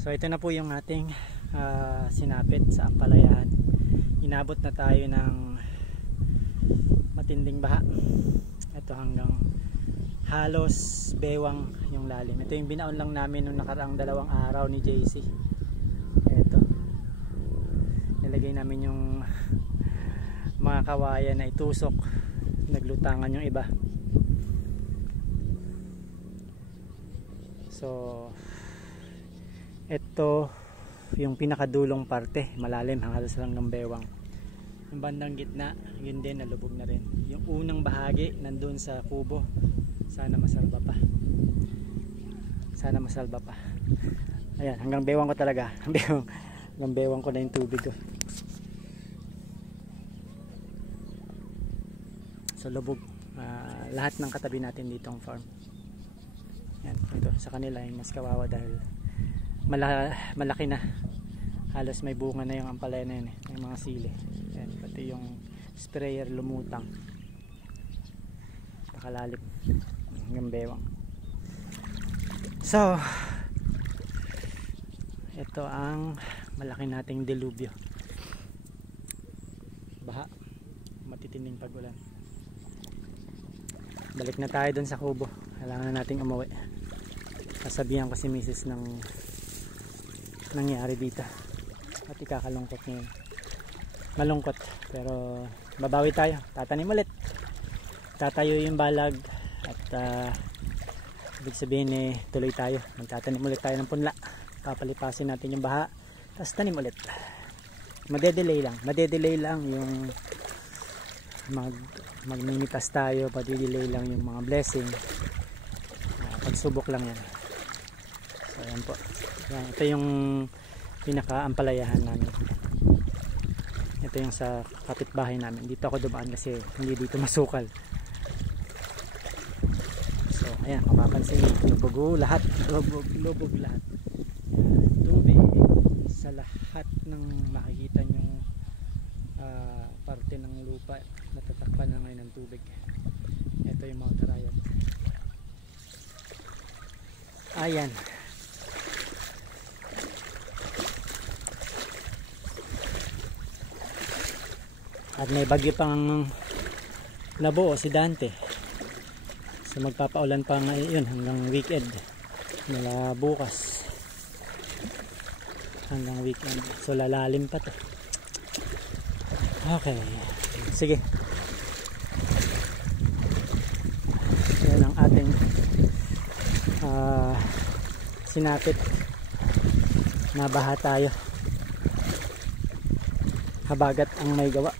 So ito na po yung ating sinapit sa Ampalayahan. Inabot na tayo ng matinding baha. Ito hanggang halos bewang yung lalim. Ito yung binaon lang namin nung nakaraang 2 araw ni JC. Ito. Nilagay namin yung mga kawayan na itusok. Naglutangan yung iba. So ito yung pinakadulong parte, malalim halos hanggang bewang. Yung bandang gitna, yun din nalubog na rin. Yung unang bahagi nandun sa kubo, sana masalba pa. Sana masalba pa. Ayan, hanggang bewang ko talaga. Hanggang bewang ko na yung tubig ko. So lubog lahat ng katabi natin ditong farm. Yan, ito sa kanila yung mas kawawa dahil malaki na. Halos may bunga na yung ampalaya na yun yung mga sili. Yan, pati yung sprayer lumutang. Pakalalim hanggang bewang. So ito ang malaki nating delubyo. Baha, matitinding pagulan. Balik na tayo dun sa kubo. Kailangan na nating umuwi. Kasabihan ko si Mrs. ng nangyari dito at ikakalungkot ngayon. Malungkot pero babawi tayo, tatanim ulit, tatayo yung balag at ibig sabihin tuloy tayo, magtatanim ulit tayo ng punla, papalipasin natin yung baha tapos tanim ulit. Madedelay lang yung magmimitas tayo, madedelay lang yung mga blessing. Pagsubok lang yan. So ayan po. Yan, ito yung pinaka-ampalayahan namin. Ito yung sa kapitbahay namin. Dito ako dumaan kasi hindi dito masukal. So ayan, mapapansin lubog lahat. Lubog lahat. Tubig sa lahat ng makikita nyong parte ng lupa. Natatakpan na ngayon ng tubig. Ito yung Mount Arayat. Ayan. At may bagyo pang nabuo si Dante. So magpapaulan pa ngayon hanggang weekend. Mula bukas hanggang weekend. So lalalim pa to. Okay. Sige. Yan ang ating sinapit. Nabaha tayo. Habagat ang may gawa.